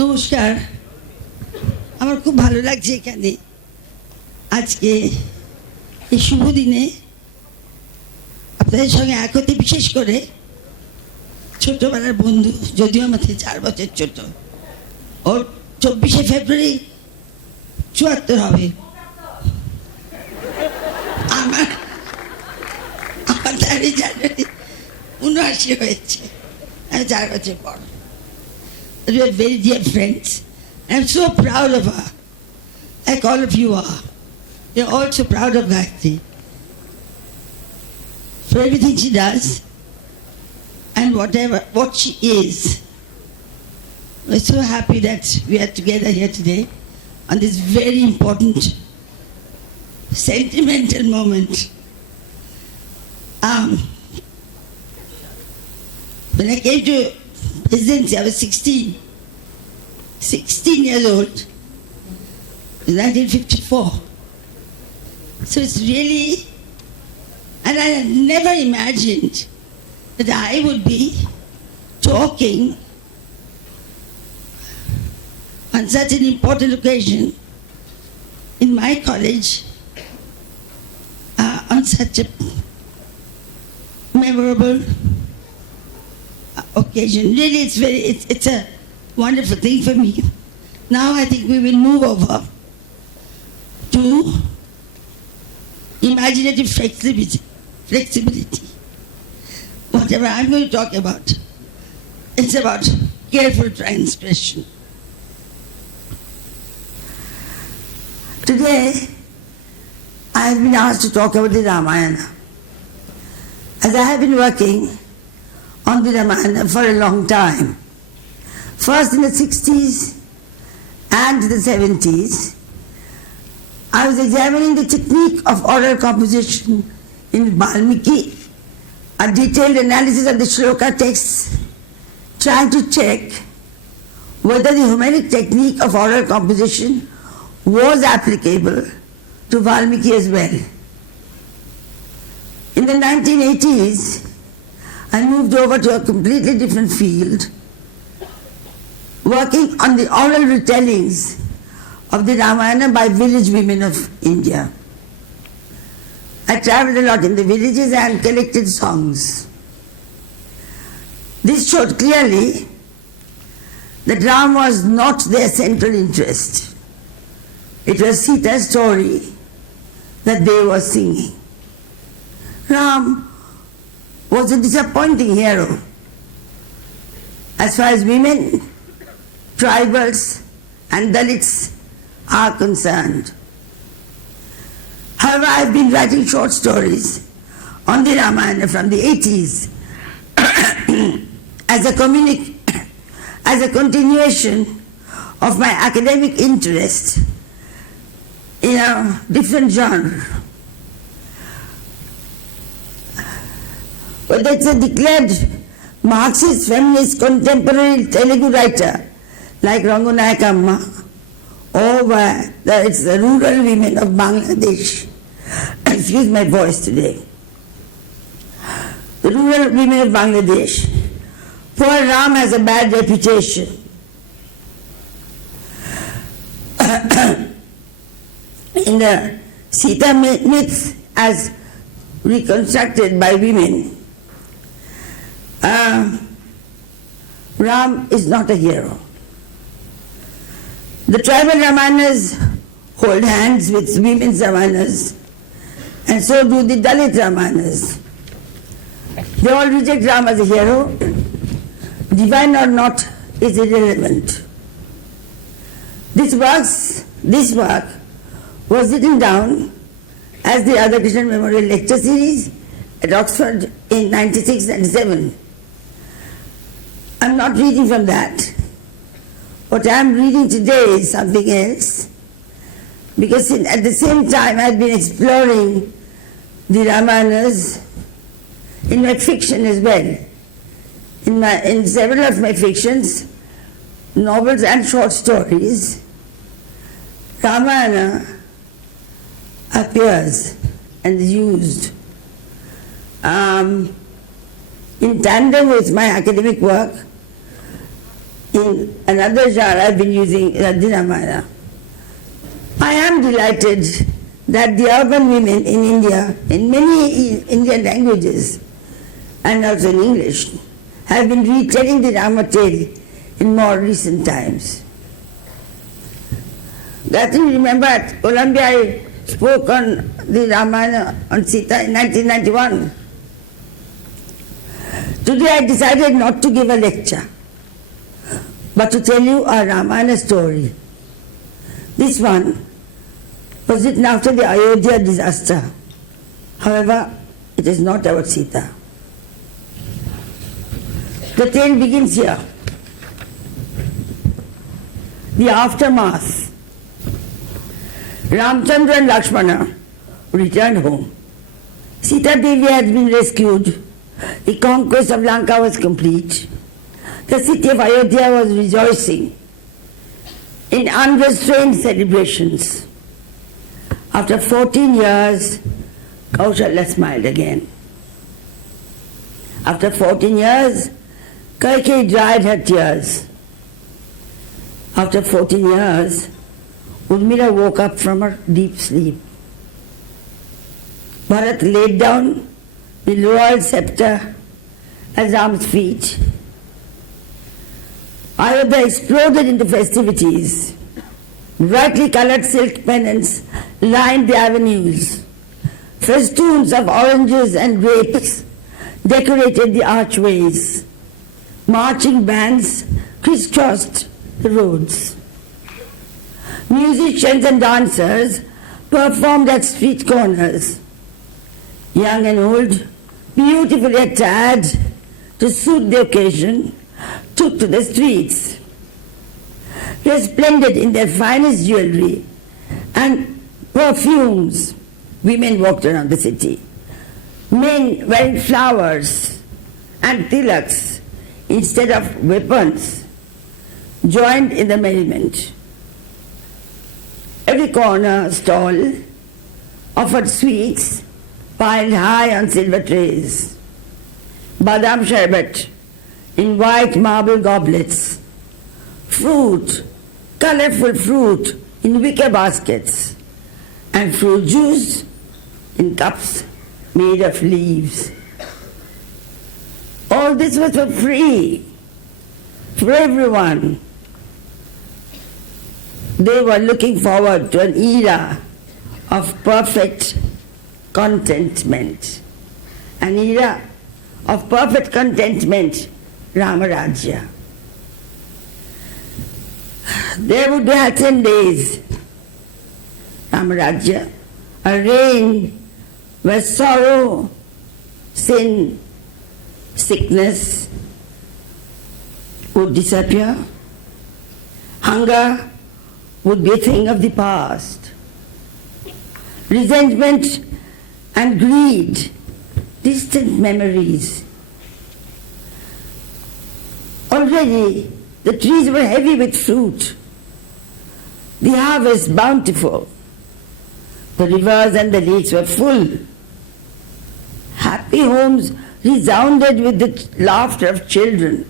নমস্কার, আমার খুব ভালো লাগছে এখানে আজকে এই শুভ দিনে আপনাদের সঙ্গে এক হতে, বিশেষ করে ছোটবেলার বন্ধু, যদিও আমাদের 4 বছর ছোট, ওর 24শে ফেব্রুয়ারি 74 হবে, আমার 3 জানুয়ারি 79 হয়েছে, আমি 4 বছর পর। We are very dear friends. I'm so proud of her, like all of you are. You're all so proud of Gayatri for everything she does and what she is. We're so happy that we are together here today on this very important, sentimental moment. When I came to Presidency, I was 16 years old, in 1954. So it's really, and I had never imagined that I would be talking on such an important occasion in my college on such a memorable occasion. Really, it's a wonderful thing for me. Now I think we will move over to imaginative flexibility. Whatever I'm going to talk about, it's about careful transgression. Today, I've been asked to talk about the Ramayana, as I have been working on the Ramayana for a long time. First in the 60s and the 70s, I was examining the technique of oral composition in Valmiki, a detailed analysis of the shloka texts, trying to check whether the Homeric technique of oral composition was applicable to Valmiki as well. In the 1980s, I moved over to a completely different field, working on the oral retellings of the Ramayana by village women of India. I traveled a lot in the villages and collected songs. This showed clearly that Ram was not their central interest. It was Sita's story that they were singing. Ram was a disappointing hero as far as women, tribals and Dalits are concerned. However, I've been writing short stories on the Ramayana from the 80s as a continuation of my academic interest in a different genre. Whether it's a declared Marxist, feminist, contemporary Telugu writer like Rangunayaka Amma, or it's the rural women of Bangladesh. Excuse my voice today. The rural women of Bangladesh. Poor Ram has a bad reputation. In the Sita myth as reconstructed by women, Ram is not a hero. The tribal Ramayanas hold hands with women's Ramayanas, and so do the Dalit Ramayanas. They all reject Ram as a hero. Divine or not is irrelevant. This work was written down as the Radha Krishnan Memorial Lecture Series at Oxford in 96-97. I'm not reading from that. What I'm reading today is something else, because at the same time I've been exploring the Ramayanas in my fiction as well. In several of my fictions, novels and short stories, Ramayana appears and is used in tandem with my academic work in another genre I've been using, the Ramayana. I am delighted that the urban women in India, in many Indian languages and also in English, have been retelling the Rama tale in more recent times. That you remember at Columbia I spoke on the Ramayana on Sita in 1991. Today I decided not to give a lecture, but to tell you a Ramayana story. This one was written after the Ayodhya disaster. However, it is not about Sita. The tale begins here. The aftermath. Ramchandra and Lakshmana returned home. Sita Devi had been rescued. The conquest of Lanka was complete. The city of Ayodhya was rejoicing in unrestrained celebrations. After 14 years, Kaushalya smiled again. After 14 years, Kaikeyi dried her tears. After 14 years, Urmila woke up from her deep sleep. Bharat laid down the royal scepter at Ram's feet. Ayodhya exploded into festivities. Brightly colored silk pennants lined the avenues. Festoons of oranges and grapes decorated the archways. Marching bands crisscrossed the roads. Musicians and dancers performed at street corners. Young and old, beautifully attired to suit the occasion, took to the streets. Resplendent in their finest jewelry and perfumes, women walked around the city. Men wearing flowers and tilaks instead of weapons joined in the merriment. Every corner stall offered sweets piled high on silver trays. Badam sherbet in white marble goblets. Fruit, colorful fruit in wicker baskets. And fruit juice in cups made of leaves. All this was for free, for everyone. They were looking forward to an era of perfect contentment. An era of perfect contentment, Ramarajya. There would be 10 days, Ramarajya, a reign where sorrow, sin, sickness would disappear. Hunger would be a thing of the past. Resentment and greed, distant memories. Already the trees were heavy with fruit, the harvest bountiful. The rivers and the lakes were full. Happy homes resounded with the laughter of children.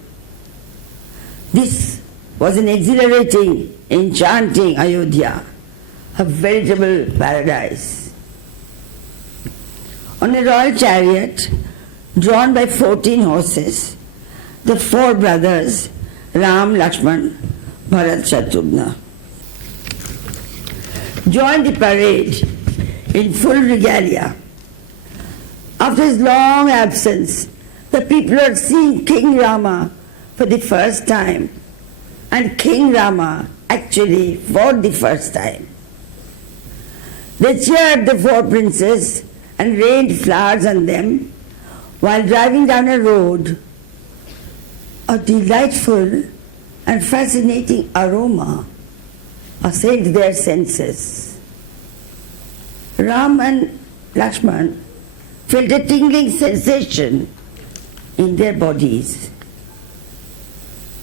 This was an exhilarating, enchanting Ayodhya, a veritable paradise. On a royal chariot, drawn by 14 horses, the four brothers, Ram, Lakshman, Bharat, Shatrughna, joined the parade in full regalia. After his long absence, the people are seeing King Rama for the first time, and King Rama actually for the first time. They cheered the four princes and rained flowers on them while driving down a road. A delightful and fascinating aroma assailed their senses. Ram and Lakshman felt a tingling sensation in their bodies.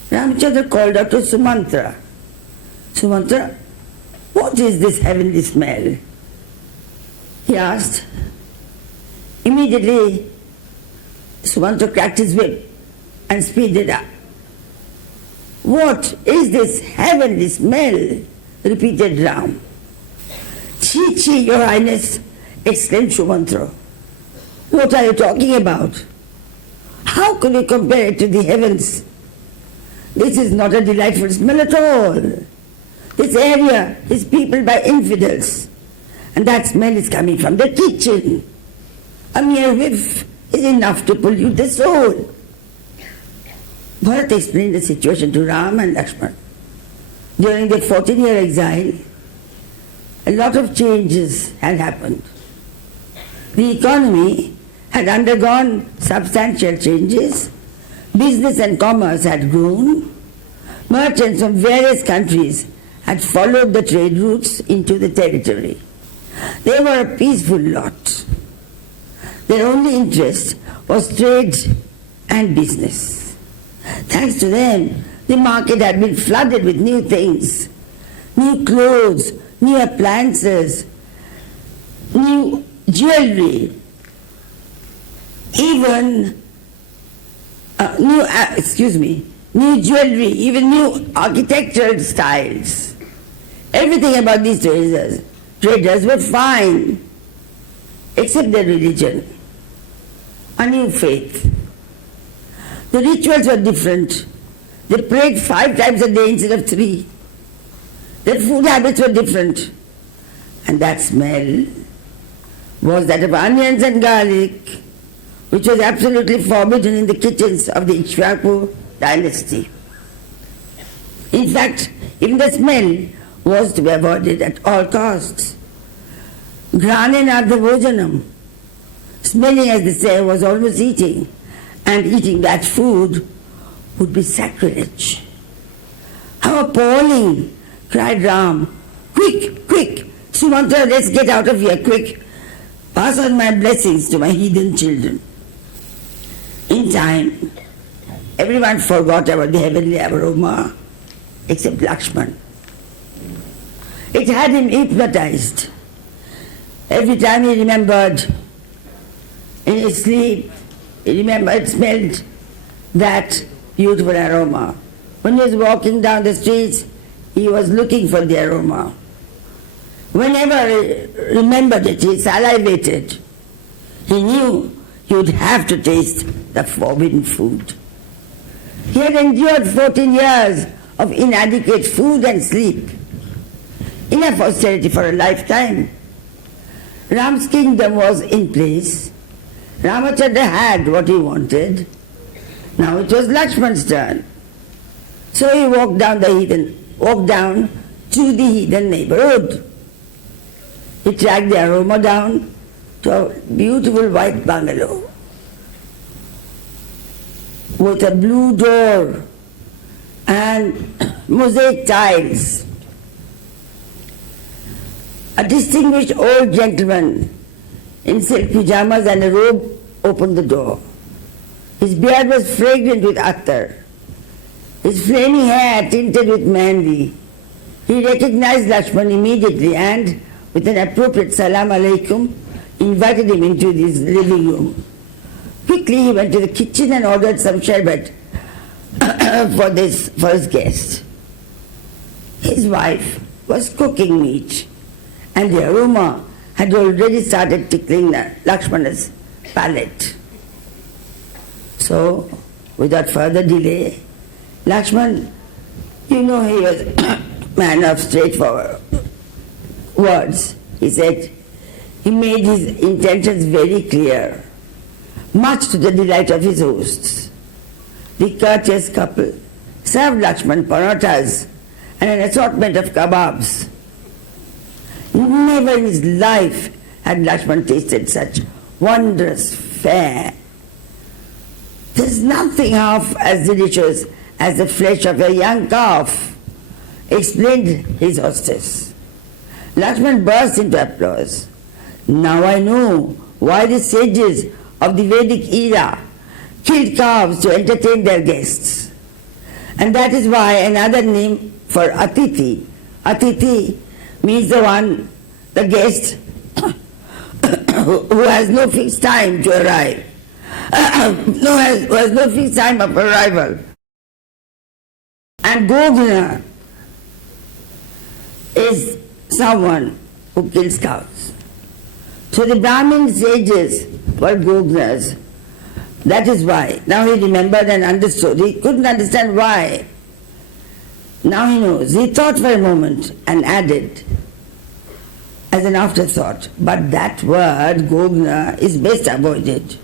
Ramchandra called out to Sumantra, "Sumantra, what is this heavenly smell?" He asked. Immediately, Sumantra cracked his whip and speeded up. What is this heavenly smell? Repeated Ram. Chi, chi, your highness, exclaimed Shumantra. What are you talking about? How can you compare it to the heavens? This is not a delightful smell at all. This area is peopled by infidels, and that smell is coming from the kitchen. A mere whiff is enough to pollute the soul. Bharat explained the situation to Ram and Lakshman. During their 14-year exile, a lot of changes had happened. The economy had undergone substantial changes, business and commerce had grown, merchants from various countries had followed the trade routes into the territory. They were a peaceful lot. Their only interest was trade and business. Thanks to them, the market had been flooded with new things, new clothes, new appliances, new jewelry, even new jewelry, even new architectural styles. Everything about these traders were fine, except their religion, a new faith. The rituals were different. They prayed 5 times a day instead of 3. Their food habits were different. And that smell was that of onions and garlic, which was absolutely forbidden in the kitchens of the Ikshvaku dynasty. In fact, even the smell was to be avoided at all costs. Grane Ardha Bhojanam. Smelling, as they say, was almost eating, and eating that food would be sacrilege. How appalling, cried Ram. Quick, quick, Sumanta, let's get out of here, quick. Pass on my blessings to my heathen children. In time, everyone forgot about the heavenly aroma except Lakshman. It had him hypnotized. Every time he remembered in his sleep, he smelled that beautiful aroma. When he was walking down the streets, he was looking for the aroma. Whenever he remembered it, he salivated. He knew he would have to taste the forbidden food. He had endured 14 years of inadequate food and sleep. Enough austerity for a lifetime. Ram's kingdom was in place. Ramachandra had what he wanted. Now it was Lakshman's turn. So he walked down to the heathen neighborhood. He tracked the aroma down to a beautiful white bungalow with a blue door and mosaic tiles. A distinguished old gentleman in silk pyjamas and a robe opened the door. His beard was fragrant with attar. His flaming hair tinted with mehndi. He recognized Lakshman immediately and, with an appropriate salam alaikum, invited him into his living room. Quickly he went to the kitchen and ordered some sherbet for his guest. His wife was cooking meat, and the aroma had already started tickling Lakshmana's palate. So, without further delay, Lakshman, he was a man of straightforward words. He said, he made his intentions very clear, much to the delight of his hosts. The courteous couple served Lakshman parathas and an assortment of kebabs. Never in his life had Lakshman tasted such wondrous fare. There's nothing half as delicious as the flesh of a young calf, explained his hostess. Lakshman burst into applause. Now I know why the sages of the Vedic era killed calves to entertain their guests. And that is why another name for Atithi. Atithi means the guest who has no fixed time to arrive. Who has no fixed time of arrival. And Gogna is someone who kills cows. So the Brahmin sages were Gognas. That is why. Now he remembered and understood. He couldn't understand why. Now he knows. He thought for a moment and added as an afterthought, but that word, Gogna, is best avoided.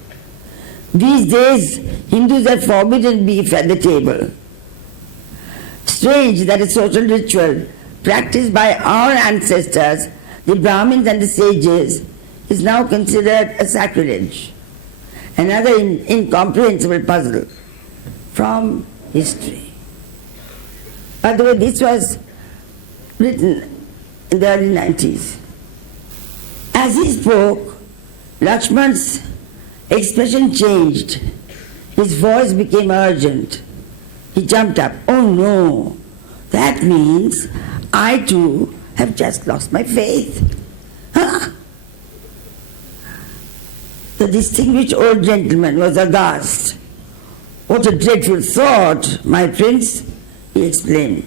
These days, Hindus have forbidden beef at the table. Strange that a social ritual practiced by our ancestors, the Brahmins and the sages, is now considered a sacrilege. Another incomprehensible puzzle from history. By the way, this was written in the early 90s. As he spoke, Lakshman's expression changed. His voice became urgent. He jumped up. Oh no, that means I too have just lost my faith. Huh? The distinguished old gentleman was aghast. What a dreadful thought, my prince, he explained.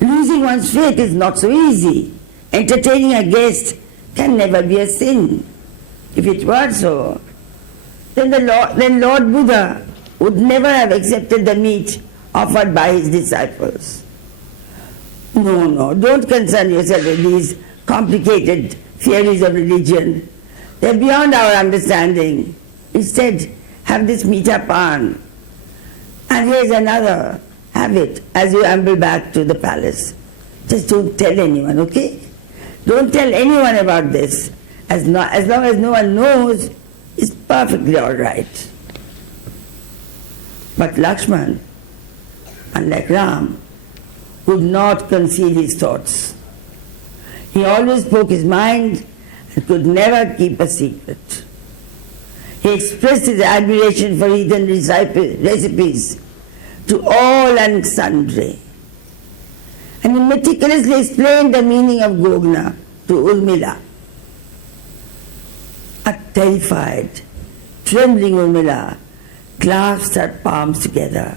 Losing one's faith is not so easy. Entertaining a guest can never be a sin. If it were so, then Lord Buddha would never have accepted the meat offered by his disciples. No, don't concern yourself with these complicated theories of religion. They're beyond our understanding. Instead, have this meeta pan. And here's another. Have it as you amble back to the palace. Just don't tell anyone, okay? Don't tell anyone about this. As long as no one knows, it's perfectly all right. But Lakshman, unlike Ram, would not conceal his thoughts. He always spoke his mind and could never keep a secret. He expressed his admiration for heathen recipes to all and sundry. And he meticulously explained the meaning of Gogna to Urmila. A terrified, trembling Urmila clasped her palms together.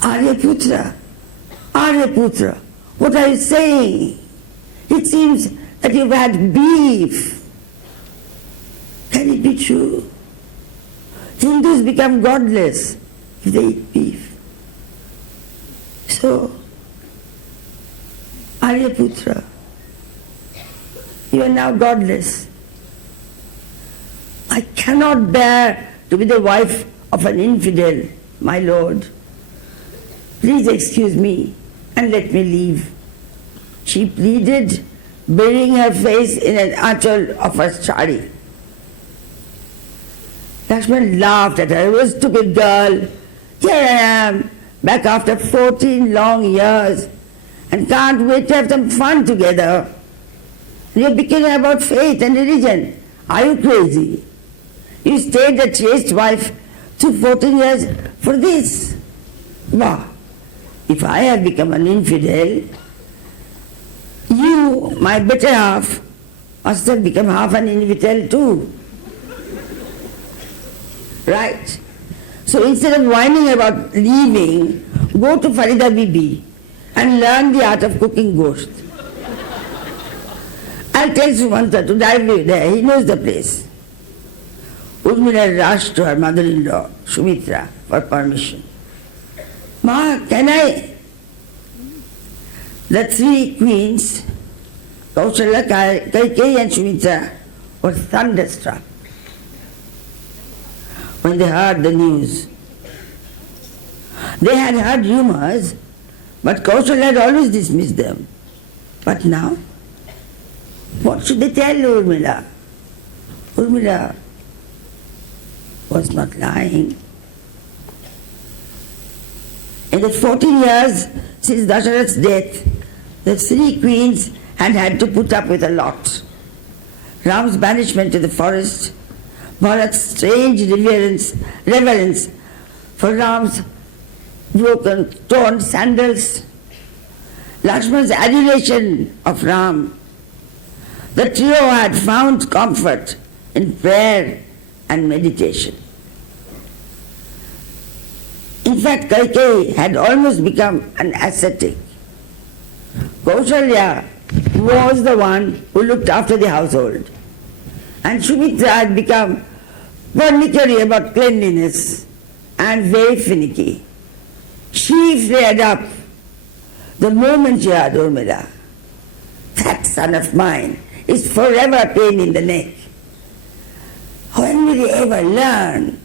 Aryaputra, what are you saying? It seems that you've had beef. Can it be true? Hindus become godless if they eat beef. So, Aryaputra, you are now godless. I cannot bear to be the wife of an infidel, my lord. Please excuse me and let me leave. She pleaded, burying her face in an achal of her sari. Lakshman laughed at her. "Oh, stupid girl, here I am, back after 14 long years, and can't wait to have some fun together. You're bickering about faith and religion. Are you crazy? You stayed a chaste wife through 14 years for this. Bah, if I have become an infidel, you, my better half, must have become half an infidel too. Right? So instead of whining about leaving, go to Farida Bibi and learn the art of cooking gosht. I'll tell Sumanta to drive you there. He knows the place." Urmila rushed to her mother-in-law, Sumitra, for permission. "Ma, can I?" The three queens, Kausala, Kaikeyi and Sumitra, were thunderstruck when they heard the news. They had heard rumors, but Kausala had always dismissed them. But now, what should they tell Urmila? Urmila was not lying. In the 14 years since Dasharatha's death, the three queens had had to put up with a lot. Ram's banishment to the forest, Bharat's strange reverence for Ram's broken, torn sandals, Lakshman's adoration of Ram. The trio had found comfort in prayer and meditation. In fact, Kaikeyi had almost become an ascetic. Kaushalya was the one who looked after the household. And Sumitra had become pernickety about cleanliness and very finicky. She flared up the moment she heard Urmila. That son of mine is forever a pain in the neck. When will he ever learn?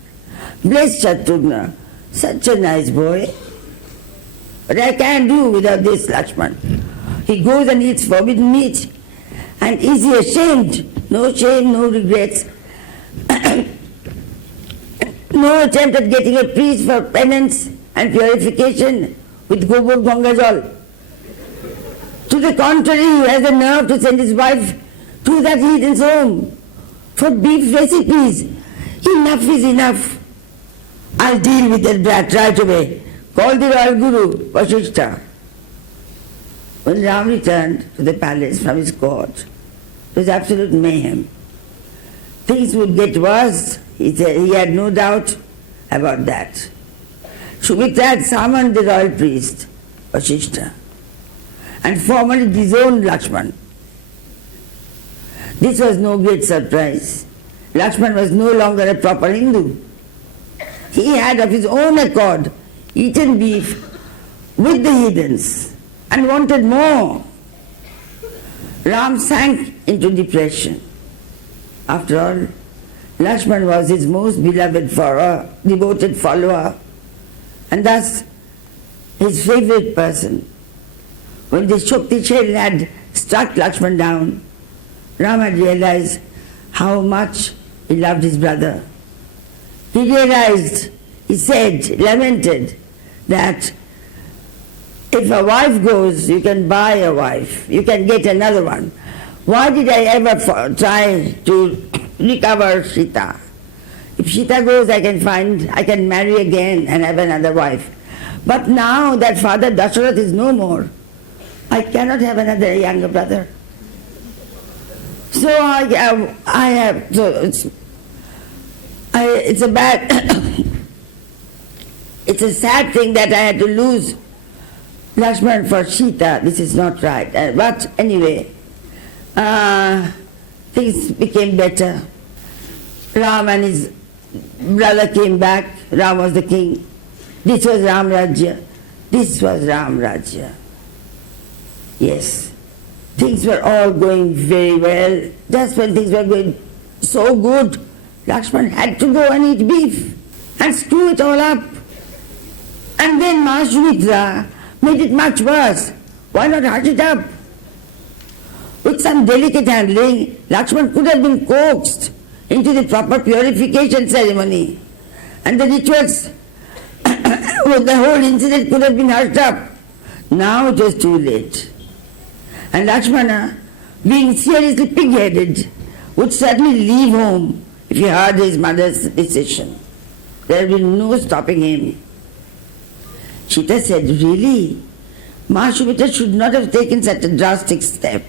Bless Shatrughna, such a nice boy. But I can't do without this Lakshman. He goes and eats forbidden meat. And is he ashamed? No shame, no regrets. No attempt at getting a priest for penance and purification with Gobur Gangajal. To the contrary, he has the nerve to send his wife to that heathen's home for beef recipes. Enough is enough. I'll deal with that brat right away. Call the royal guru, Vasishtha. When Ram returned to the palace from his court, it was absolute mayhem. Things would get worse, he said. He had no doubt about that. Sumitra had summoned the royal priest, Vasishtha, and formally disowned Lakshman. This was no great surprise. Lakshman was no longer a proper Hindu. He had of his own accord eaten beef with the heathens and wanted more. Ram sank into depression. After all, Lakshman was his most beloved devoted follower, and thus his favorite person. When the Shakti shell had struck Lakshman down, Ram had realized how much he loved his brother. He realized, he said, lamented, that if a wife goes, you can buy a wife, you can get another one. Why did I ever try to recover Sita? If Sita goes, I can marry again and have another wife. But now that Father Dasharath is no more, I cannot have another younger brother. So it's a bad, it's a sad thing that I had to lose Lakshman for Sita. This is not right. But anyway, things became better. Ram and his brother came back. Ram was the king. This was Ram Rajya. This was Ram Rajya. Yes. Things were all going very well. Just when things were going so good, Lakshman had to go and eat beef and screw it all up. And then Ma Sumitra made it much worse. Why not hush it up? With some delicate handling, Lakshman could have been coaxed into the proper purification ceremony. And the rituals, the whole incident could have been hushed up. Now it was too late. And Lakshmana, being seriously pig-headed, would certainly leave home if he heard his mother's decision. There would be no stopping him. Sita said, really? Ma Sumitra should not have taken such a drastic step.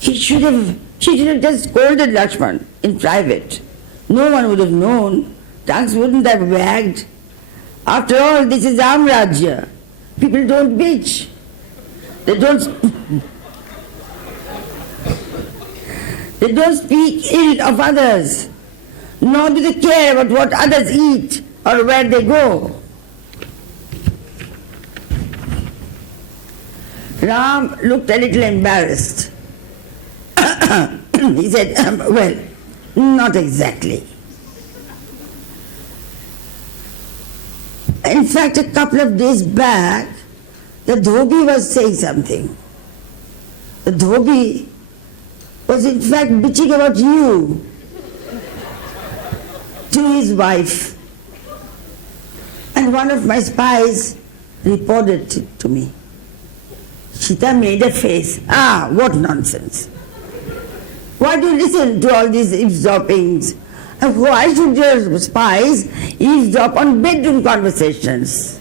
She should have just scolded Lakshman in private. No one would have known. Tongues wouldn't have wagged. After all, this is Ram Rajya. People don't bitch. They don't speak ill of others, nor do they care about what others eat or where they go. Ram looked a little embarrassed. He said, well, not exactly. In fact, a couple of days back, the dhobi was saying something. The dhobi was in fact bitching about you to his wife. And one of my spies reported it to me. Sita made a face. Ah, what nonsense. Why do you listen to all these eavesdroppings? And why should your spies eavesdrop on bedroom conversations?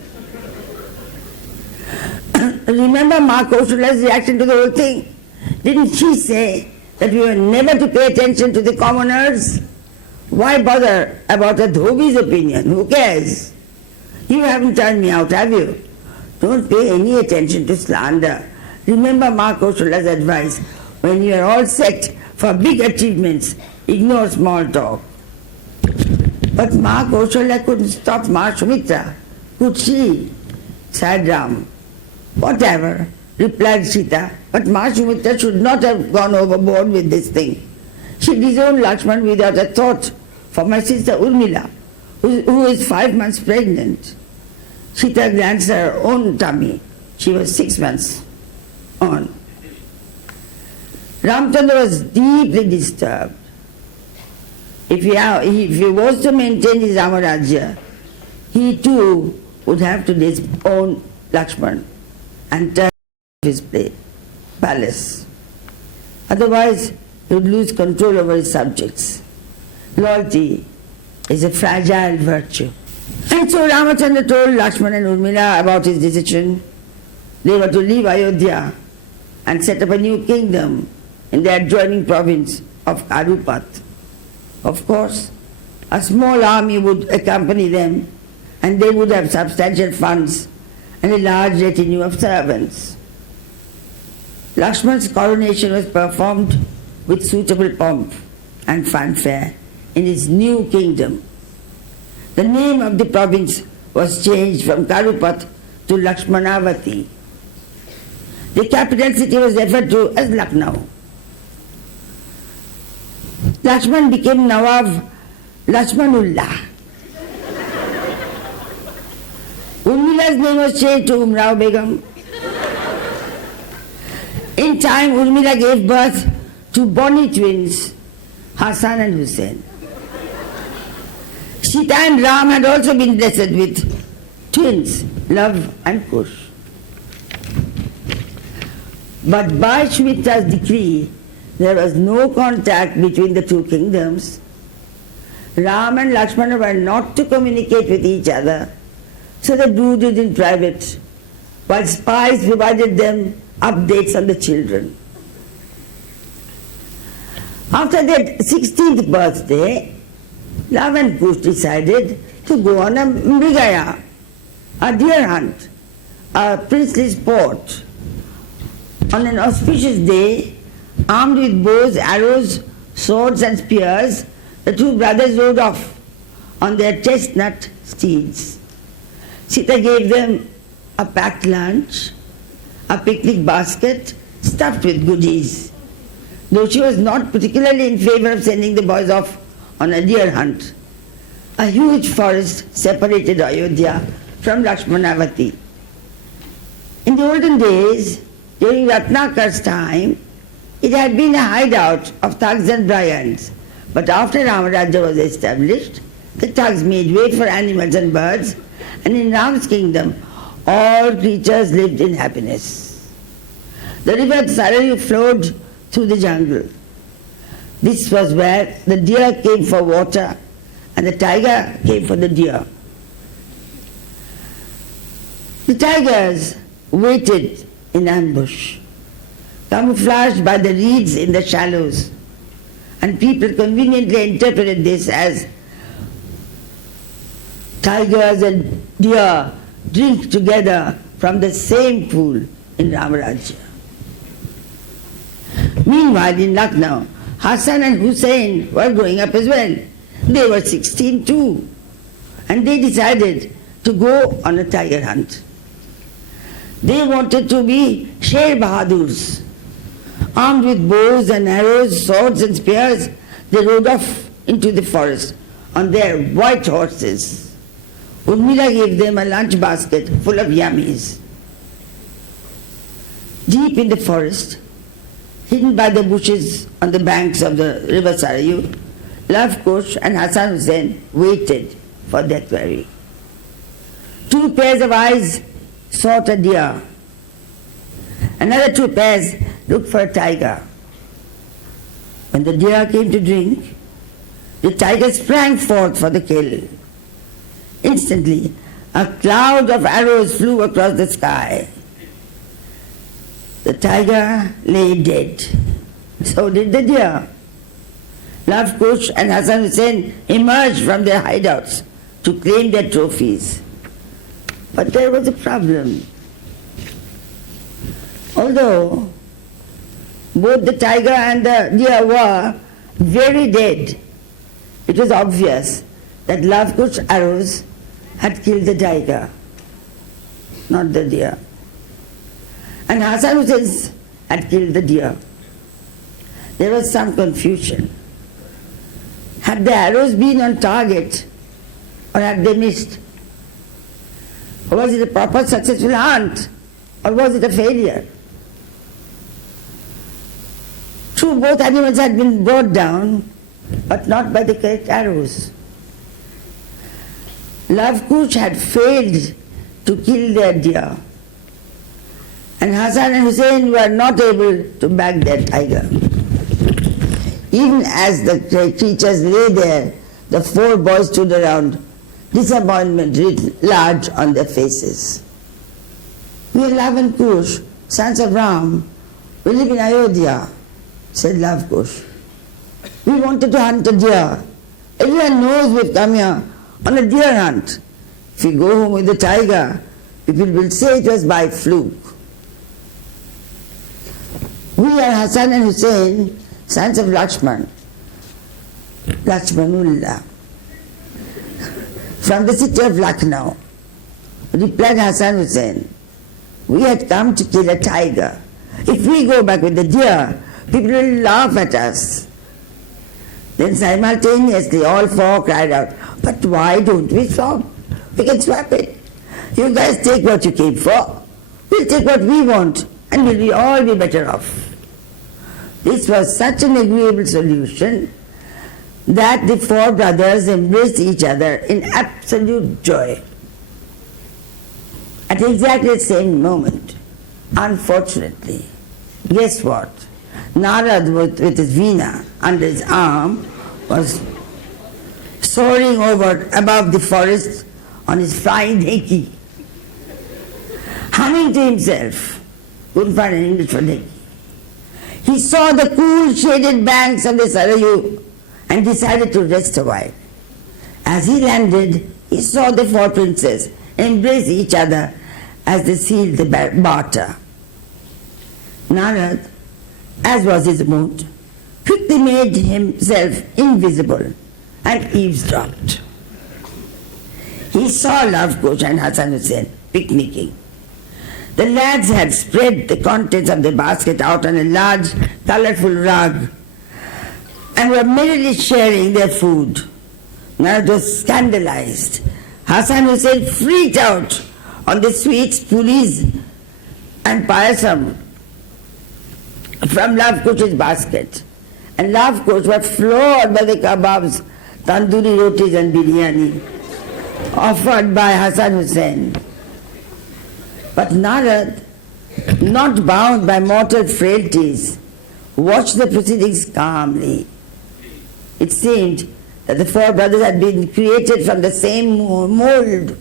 Remember Ma Kaushalya's reaction to the whole thing? Didn't she say that we were never to pay attention to the commoners? Why bother about a dhobi's opinion? Who cares? You haven't turned me out, have you? Don't pay any attention to slander. Remember Ma Kaushala's advice. When you are all set for big achievements, ignore small talk. But Ma Kaushalya couldn't stop Ma Sumitra. Could she? Said Ram. Whatever, replied Sita. But Ma Sumitra should not have gone overboard with this thing. She disowned Lakshman without a thought for my sister Urmila, who is 5 months pregnant. Sita glanced at her own tummy. She was 6 months on. Ramchandra was deeply disturbed. If he was to maintain his Amarajya, he too would have to disown Lakshman and turn his palace. Otherwise, he would lose control over his subjects. Loyalty is a fragile virtue. And so Ramachandra told Lakshman and Urmila about his decision. They were to leave Ayodhya and set up a new kingdom in the adjoining province of Karupat. Of course, a small army would accompany them, and they would have substantial funds and a large retinue of servants. Lakshman's coronation was performed with suitable pomp and fanfare in his new kingdom. The name of the province was changed from Karupat to Lakshmanavati. The capital city was referred to as Lucknow. Lakshman became Nawab Lakshmanullah. Urmila's name was changed to Umrao Begum. In time, Urmila gave birth to Bonny twins, Hassan and Hussein. Sita and Ram had also been blessed with twins, Love and Kush. But by Shmitra's decree, there was no contact between the two kingdoms. Ram and Lakshmana were not to communicate with each other, so they brooded in private, while spies provided them updates on the children. After their 16th birthday, Love and Kush decided to go on a mrigaya, a deer hunt, a princely sport. On an auspicious day, armed with bows, arrows, swords and spears, the two brothers rode off on their chestnut steeds. Sita gave them a packed lunch, a picnic basket stuffed with goodies, though she was not particularly in favor of sending the boys off on a deer hunt. A huge forest separated Ayodhya from Lakshmanavati. In the olden days, during Ratnakar's time, it had been a hideout of thugs and brigands. But after Ramarajya was established, the thugs made way for animals and birds, and in Ram's kingdom, all creatures lived in happiness. The river Sarayu flowed through the jungle. This was where the deer came for water and the tiger came for the deer. The tigers waited in ambush, camouflaged by the reeds in the shallows, and people conveniently interpreted this as tigers and deer drink together from the same pool in Ramarajya. Meanwhile, in Lucknow, Hassan and Hussein were growing up as well. They were 16 too, and they decided to go on a tiger hunt. They wanted to be Sher Bahadurs. Armed with bows and arrows, swords and spears, they rode off into the forest on their white horses. Urmila gave them a lunch basket full of yummies. Deep in the forest, hidden by the bushes on the banks of the river Sarayu, Love Kush and Hassan Hussain waited for their quarry. Two pairs of eyes sought a deer. Another two pairs looked for a tiger. When the deer came to drink, the tiger sprang forth for the kill. Instantly, a cloud of arrows flew across the sky. The tiger lay dead. So did the deer. Love Kush and Hassan Hussain emerged from their hideouts to claim their trophies. But there was a problem. Although both the tiger and the deer were very dead, it was obvious that Love Kush's arrows had killed the tiger, not the deer. And Hasan Hussein's had killed the deer. There was some confusion. Had the arrows been on target or had they missed? Or was it a proper successful hunt or was it a failure? True, both animals had been brought down, but not by the correct arrows. Love Kush had failed to kill their deer, and Hasan and Hussein were not able to back their tiger. Even as the creatures lay there, the four boys stood around, disappointment written large on their faces. We are Love and Kush, sons of Ram. We live in Ayodhya, said Love Kush. We wanted to hunt a deer. Everyone knows we've come here on a deer hunt. If we go home with the tiger, people will say it was by fluke. We are Hasan and Hussein, sons of Lakshman, Lakshmanullah, from the city of Lucknow. Replied Hasan Hussein, we had come to kill a tiger. If we go back with the deer, people will laugh at us. Then simultaneously all four cried out, but why don't we swap? We can swap it. You guys take what you came for. We'll take what we want and we'll all be better off. This was such an agreeable solution that the four brothers embraced each other in absolute joy. At exactly the same moment, unfortunately, guess what? Narad with his veena under his arm was soaring over above the forest on his flying donkey, humming to himself. Couldn't find an English for donkey. He saw the cool shaded banks of the Sarayu and decided to rest a while. As he landed, he saw the four princes embrace each other as they sealed the barter. Narad, as was his mood, quickly made himself invisible and eavesdropped. He saw Love Kush and Hasan Hussein picnicking. The lads had spread the contents of the basket out on a large, colorful rug and were merrily sharing their food. Narad was scandalized. Hasan Hussein freaked out on the sweets, puris and payasam from Love Kush's basket. And Love Kush was floored by the kebabs, tandoori rotis and biryani offered by Hasan Hussein. But Narad, not bound by mortal frailties, watched the proceedings calmly. It seemed that the four brothers had been created from the same mold.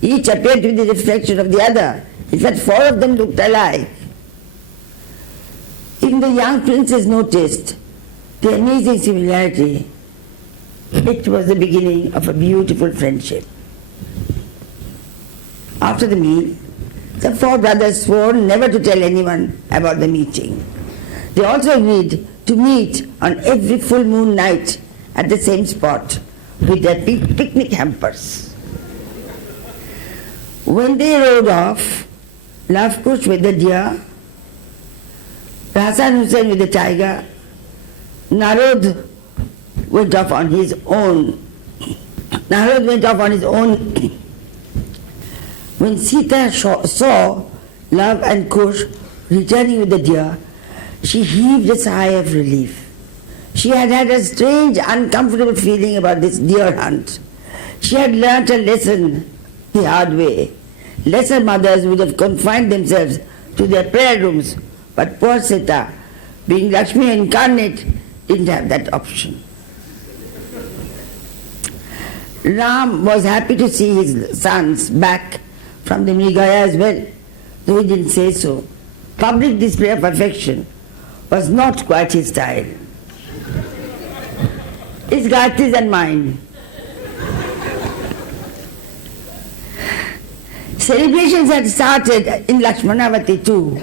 Each appeared to be the reflection of the other. In fact, four of them looked alike. Even the young princes noticed the amazing similarity. It was the beginning of a beautiful friendship. After the meal, the four brothers swore never to tell anyone about the meeting. They also agreed to meet on every full moon night at the same spot with their picnic hampers. When they rode off, Love Kush with the deer, Hasan Hussein with the tiger, Narad went off on his own. When Sita saw Love and Kush returning with the deer, she heaved a sigh of relief. She had had a strange, uncomfortable feeling about this deer hunt. She had learnt a lesson the hard way. Lesser mothers would have confined themselves to their prayer rooms, but poor Sita, being Lakshmi incarnate, didn't have that option. Ram was happy to see his sons back from the Mrigaya as well, though he didn't say so. Public display of affection was not quite his style. It's Gayatri's and mine. Celebrations had started in Lakshmanavati too.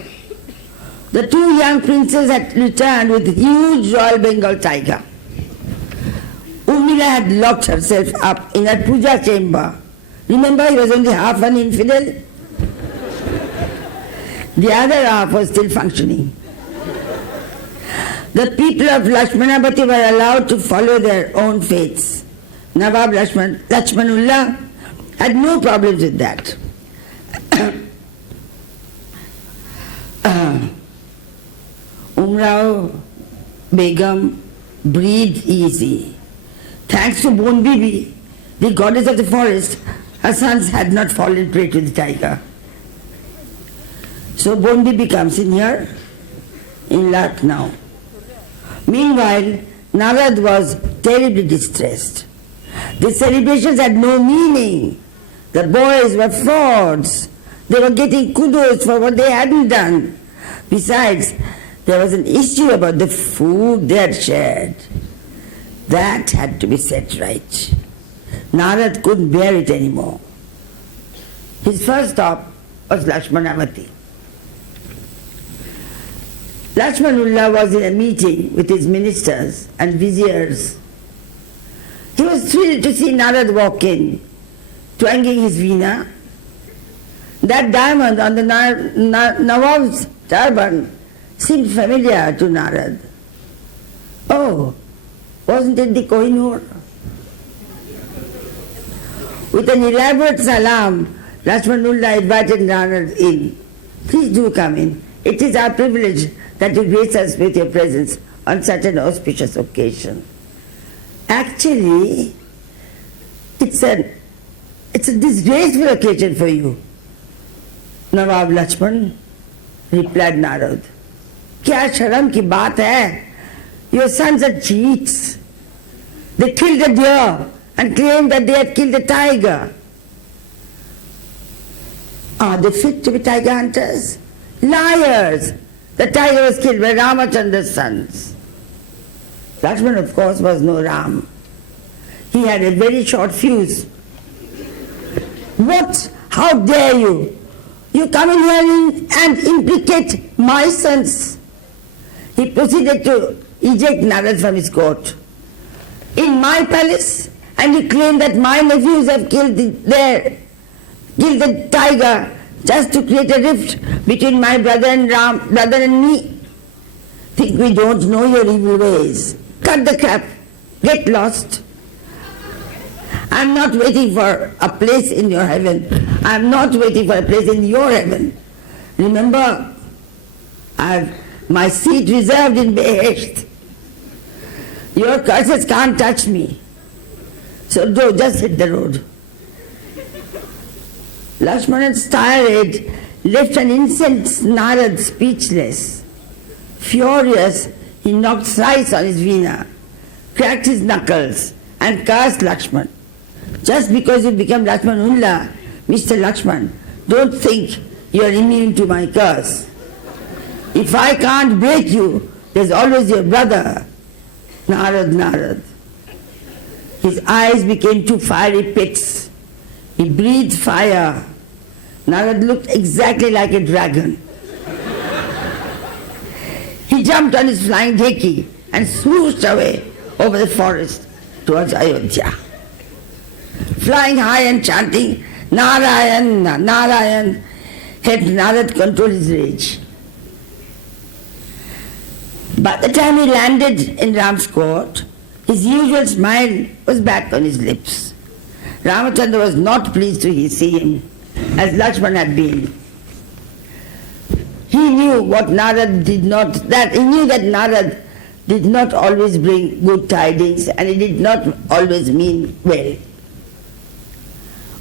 The two young princes had returned with huge Royal Bengal tiger. Urmila had locked herself up in her puja chamber. Remember, he was only half an infidel? The other half was still functioning. The people of Lakshmanavati were allowed to follow their own faiths. Nawab Lakshmanullah had no problems with that. Umrao Begum breathed easy. Thanks to Bon Bibi, the goddess of the forest, her sons had not fallen prey to the tiger. So Bon Bibi comes in here, in Lucknow. Meanwhile, Narad was terribly distressed. The celebrations had no meaning. The boys were frauds. They were getting kudos for what they hadn't done. Besides, there was an issue about the food they had shared. That had to be set right. Narad couldn't bear it anymore. His first stop was Lakshmanavati. Lakshmanullah was in a meeting with his ministers and viziers. He was thrilled to see Narad walk in, twanging his veena. That diamond on the Nawab's turban seemed familiar to Narad. Oh, wasn't it the Kohinoor? With an elaborate salam, Lakshmanullah invited Narad in. Please do come in. It is our privilege that you grace us with your presence on such an auspicious occasion. Actually, it's a disgraceful occasion for you. Nawab Lakshman, replied Narad. Kya sharam ki baat hai? Your sons are cheats. They killed a deer and claimed that they had killed a tiger. Are they fit to be tiger hunters? Liars! The tiger was killed by Ramachandra's sons. Lakshman, of course, was no Ram. He had a very short fuse. What? How dare you? You come in here and implicate my sons. He proceeded to eject Narad from his court. In my palace, and you claim that my nephews have killed the tiger just to create a rift between my brother and me. Think we don't know your evil ways. Cut the crap. Get lost. I'm not waiting for a place in your heaven. I'm not waiting for a place in your heaven. Remember, I've my seat reserved in Behesht. Your curses can't touch me. So do just hit the road. Lakshman's tirade left an incensed Narad speechless. Furious, he knocked thrice on his veena, cracked his knuckles, and cursed Lakshman. Just because you become Lakshmanullah, Mr. Lakshman, don't think you are immune to my curse. If I can't break you, there's always your brother, Narad. His eyes became two fiery pits. He breathed fire. Narad looked exactly like a dragon. He jumped on his flying dheki and swooshed away over the forest towards Ayodhya. Flying high and chanting, Narayan, Narayan, helped Narad control his rage. By the time he landed in Ram's court, his usual smile was back on his lips. Ramachandra was not pleased to see him, as Lakshman had been. He knew that Narad did not always bring good tidings, and he did not always mean well.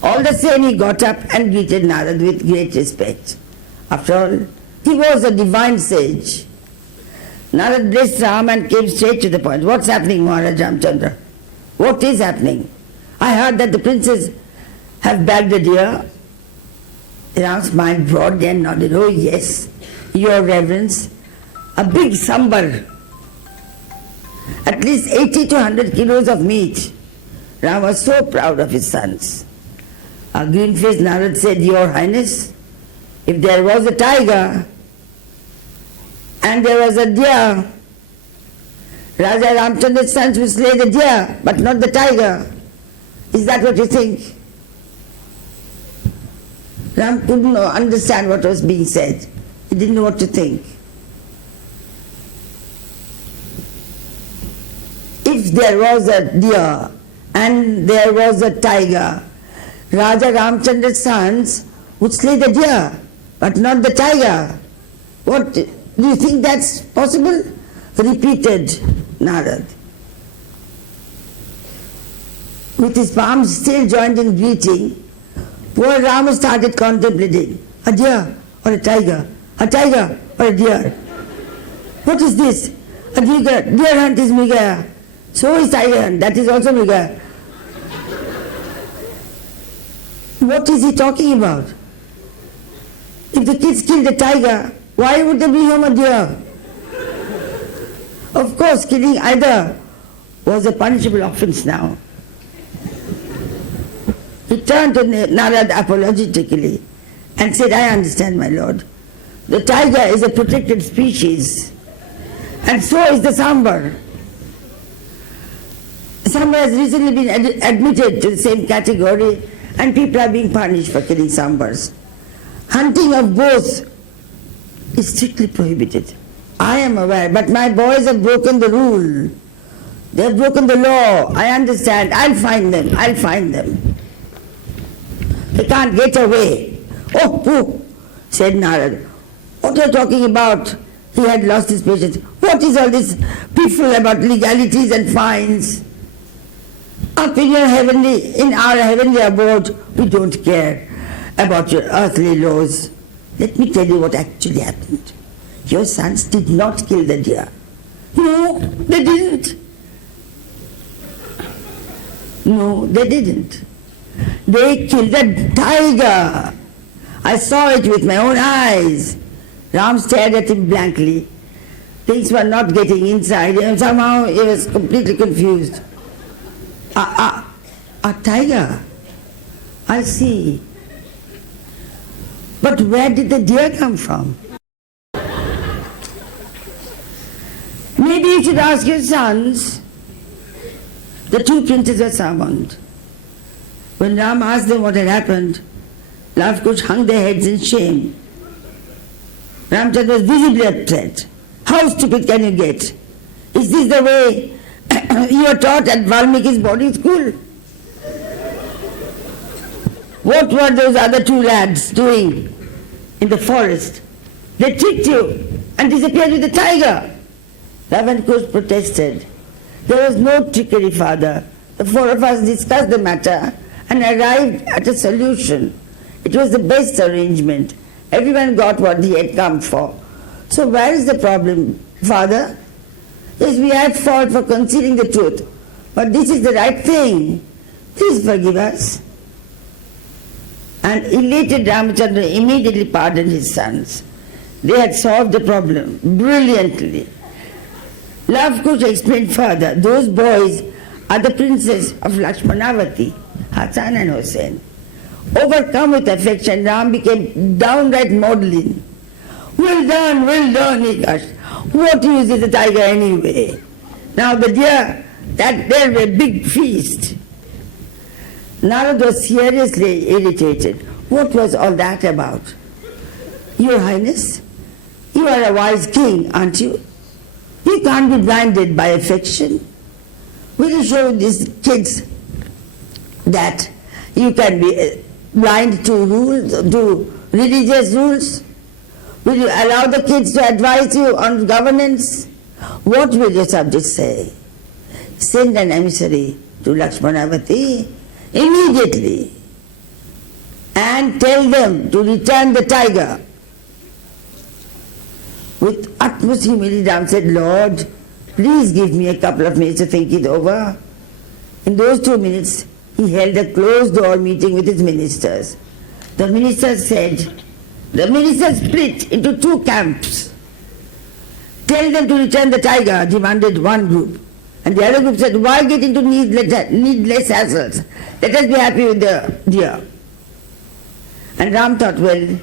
All the same, he got up and greeted Narad with great respect. After all, he was a divine sage. Narad blessed Ram and came straight to the point. What's happening, Maharaj Ramchandra? What is happening? I heard that the princes have bagged a deer. Ram smiled broadly and nodded. Oh yes, your reverence, a big sambar. At least 80 to 100 kilos of meat. Ram was so proud of his sons. Green-faced Narad said, Your Highness, if there was a tiger and there was a deer, Raja Ramchandra's sons will slay the deer, but not the tiger. Is that what you think? Ram couldn't understand what was being said. He didn't know what to think. If there was a deer and there was a tiger, Raja Ramchandra's sons would slay the deer, but not the tiger. What, do you think that's possible? Repeated Narad. With his palms still joined in greeting, poor Rama started contemplating. A deer or a tiger or a deer. What is this? A deer hunt is Mrigaya. So is tiger hunt, that is also Mrigaya. What is he talking about? If the kids killed a tiger, why would they bring home a deer? Of course, killing either was a punishable offense now. He turned to Narad apologetically and said, I understand, my lord. The tiger is a protected species, and so is the sambar. Sambar has recently been admitted to the same category, and people are being punished for killing sambars. Hunting of both is strictly prohibited. I am aware, but my boys have broken the rule. They have broken the law. I understand. I'll find them. They can't get away. Oh, pooh, said Narad. What are you talking about? He had lost his patience. What is all this piffle about legalities and fines? Up in our heavenly abode, we don't care about your earthly laws. Let me tell you what actually happened. Your sons did not kill the deer. No, they didn't. No, they didn't. They killed a tiger. I saw it with my own eyes. Ram stared at him blankly. Things were not getting inside, and somehow he was completely confused. A tiger? I see. But where did the deer come from? Maybe you should ask your sons. The two princes were summoned. When Ram asked them what had happened, Love Kush hung their heads in shame. Ramchandra was visibly upset. How stupid can you get? Is this the way you are taught at Valmiki's boarding school? What were those other two lads doing in the forest? They tricked you and disappeared with the tiger. Ravan Kush protested. There was no trickery, father. The four of us discussed the matter and arrived at a solution. It was the best arrangement. Everyone got what he had come for. So where is the problem, father? Yes, we had fault for concealing the truth, but this is the right thing. Please forgive us. And elated Ramachandra immediately pardoned his sons. They had solved the problem brilliantly. Love Kush explained further, those boys are the princes of Lakshmanavati, Hassan and Hussain. Overcome with affection, Ram became downright maudlin. Well done, he gushed. What use is the tiger anyway? Now the deer, that there were a big feast. Narad was seriously irritated. What was all that about? Your Highness, you are a wise king, aren't you? You can't be blinded by affection. Will you show these kids that you can be blind to rules, to religious rules? Will you allow the kids to advise you on governance? What will your subjects say? Send an emissary to Lakshmanavati immediately and tell them to return the tiger. With utmost humility, Ram said, Lord, please give me a couple of minutes to think it over. In those 2 minutes, he held a closed-door meeting with his ministers. The ministers split into two camps. Tell them to return the tiger, demanded one group. And the other group said, why get into needless hassles? Let us be happy with the deer. And Ram thought, well,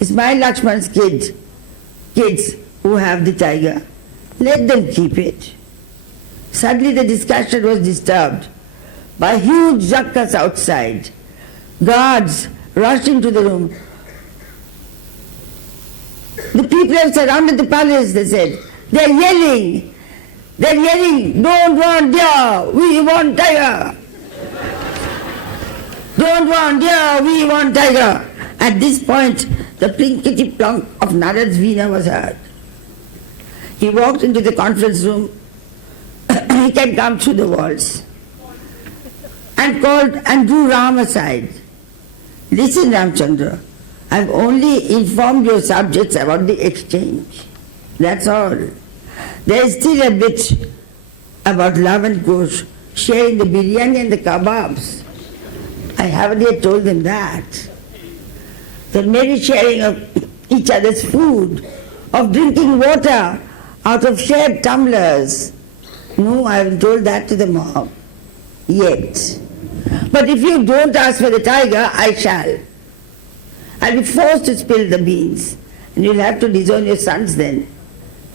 it's my Lakshman's kids who have the tiger. Let them keep it. Suddenly the discussion was disturbed by huge ruckus outside. Guards rushed into the room. The people have surrounded the palace, they said. They're yelling. Don't want deer, we want tiger. Don't want deer, we want tiger. At this point, the plinkety plonk of Narad's veena was heard. He walked into the conference room. He can come through the walls. And called and drew Ram aside. Listen, Ramchandra, I've only informed your subjects about the exchange. That's all. There is still a bit about love and kush, sharing the biryani and the kebabs. I haven't yet told them that. The merry sharing of each other's food, of drinking water out of shared tumblers. No, I haven't told that to the mob yet. But if you don't ask for the tiger, I shall. I'll be forced to spill the beans, and you'll have to disown your sons then,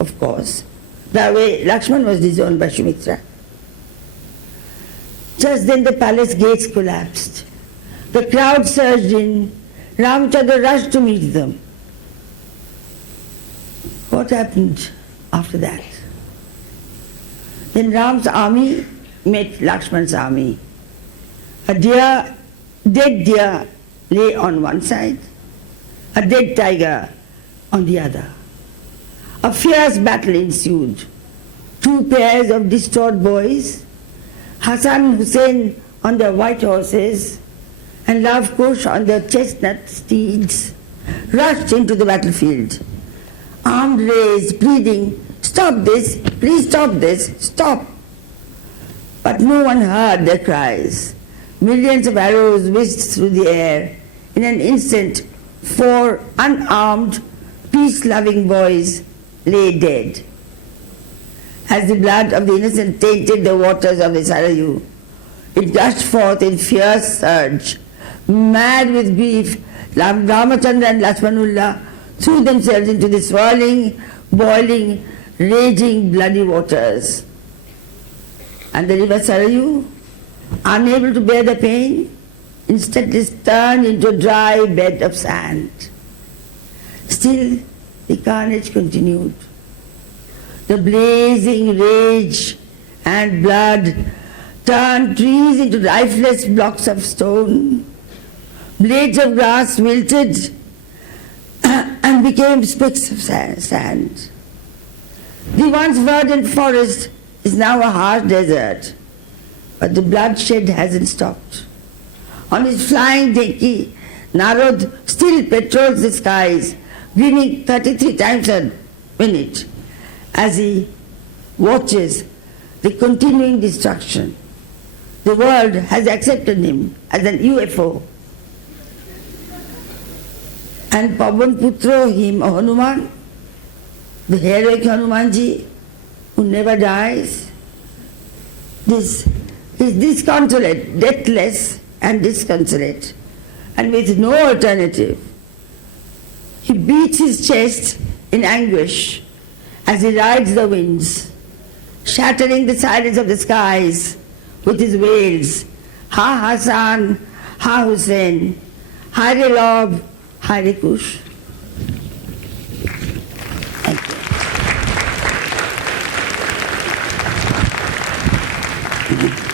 of course. The way Lakshman was disowned by Sumitra. Just then the palace gates collapsed. The crowd surged in. Ramchandra rushed to meet them. What happened after that? Then Ram's army met Lakshman's army. A dead deer lay on one side, a dead tiger on the other. A fierce battle ensued. Two pairs of distraught boys, Hassan and Hussein on their white horses, and Love Kush on their chestnut steeds, rushed into the battlefield. Armed raised, pleading, "Stop this, please stop this, stop." But no one heard their cries. Millions of arrows whizzed through the air. In an instant, 4 unarmed, peace-loving boys lay dead. As the blood of the innocent tainted the waters of the Sarayu, it gushed forth in fierce surge. Mad with grief, Ramachandra and Lakshmanullah threw themselves into the swirling, boiling, raging, bloody waters. And the river Sarayu, unable to bear the pain, instantly turned into a dry bed of sand. Still, the carnage continued. The blazing rage and blood turned trees into lifeless blocks of stone. Blades of grass wilted and became specks of sand. The once verdant forest is now a harsh desert, but the bloodshed hasn't stopped. On his flying donkey, Narad still patrols the skies, grinning 33 times a minute as he watches the continuing destruction. The world has accepted him as an UFO. And Pavan Putro, him Hanuman, the heroic Hanumanji, who never dies, this is disconsolate, deathless and disconsolate, and with no alternative. He beats his chest in anguish as he rides the winds, shattering the silence of the skies with his wails. Ha Hassan, Ha Hussein, Hare Love, Hare Kush. Thank you.